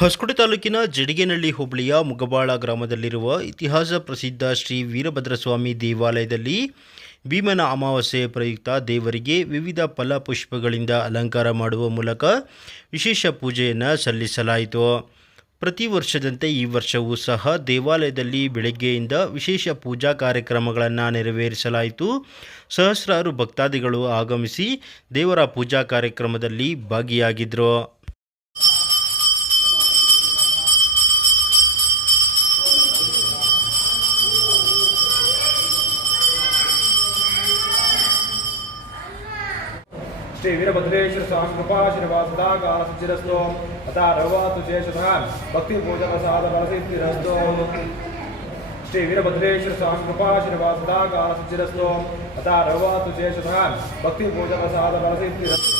ಹೊಸಕೋಟೆ ತಾಲೂಕಿನ ಜಡಿಗೇನಹಳ್ಳಿ ಹೋಬಳಿಯ ಮುಗಬಾಳ ಗ್ರಾಮದಲ್ಲಿರುವ ಇತಿಹಾಸ ಪ್ರಸಿದ್ಧ ಶ್ರೀ ವೀರಭದ್ರಸ್ವಾಮಿ ದೇವಾಲಯದಲ್ಲಿ ಭೀಮನ ಅಮಾವಾಸ್ಯೆ ಪ್ರಯುಕ್ತ ದೇವರಿಗೆ ವಿವಿಧ ಫಲಪುಷ್ಪಗಳಿಂದ ಅಲಂಕಾರ ಮಾಡುವ ಮೂಲಕ ವಿಶೇಷ ಪೂಜೆಯನ್ನು ಸಲ್ಲಿಸಲಾಯಿತು. ಪ್ರತಿ ವರ್ಷದಂತೆ ಈ ವರ್ಷವೂ ಸಹ ದೇವಾಲಯದಲ್ಲಿ ಬೆಳಗ್ಗೆಯಿಂದ ವಿಶೇಷ ಪೂಜಾ ಕಾರ್ಯಕ್ರಮಗಳನ್ನು ನೆರವೇರಿಸಲಾಯಿತು. ಸಹಸ್ರಾರು ಭಕ್ತಾದಿಗಳು ಆಗಮಿಸಿ ದೇವರ ಪೂಜಾ ಕಾರ್ಯಕ್ರಮದಲ್ಲಿ ಭಾಗಿಯಾಗಿದ್ದರು. श्री वीरभद्रेश्वर स्वामी कृपा श्रीवासदाकालसिद्धिरस्तो अथा रवातु शेषतः भक्ति पूजन प्रसाद फलसिद्धिरस्तो। श्री वीरभद्रेश्वर स्वामी कृपा श्रीवासदाकालसिद्धिरस्तो अथा रवातु शेषतः भक्ति पूजन प्रसाद फलसिद्धिरस्तो।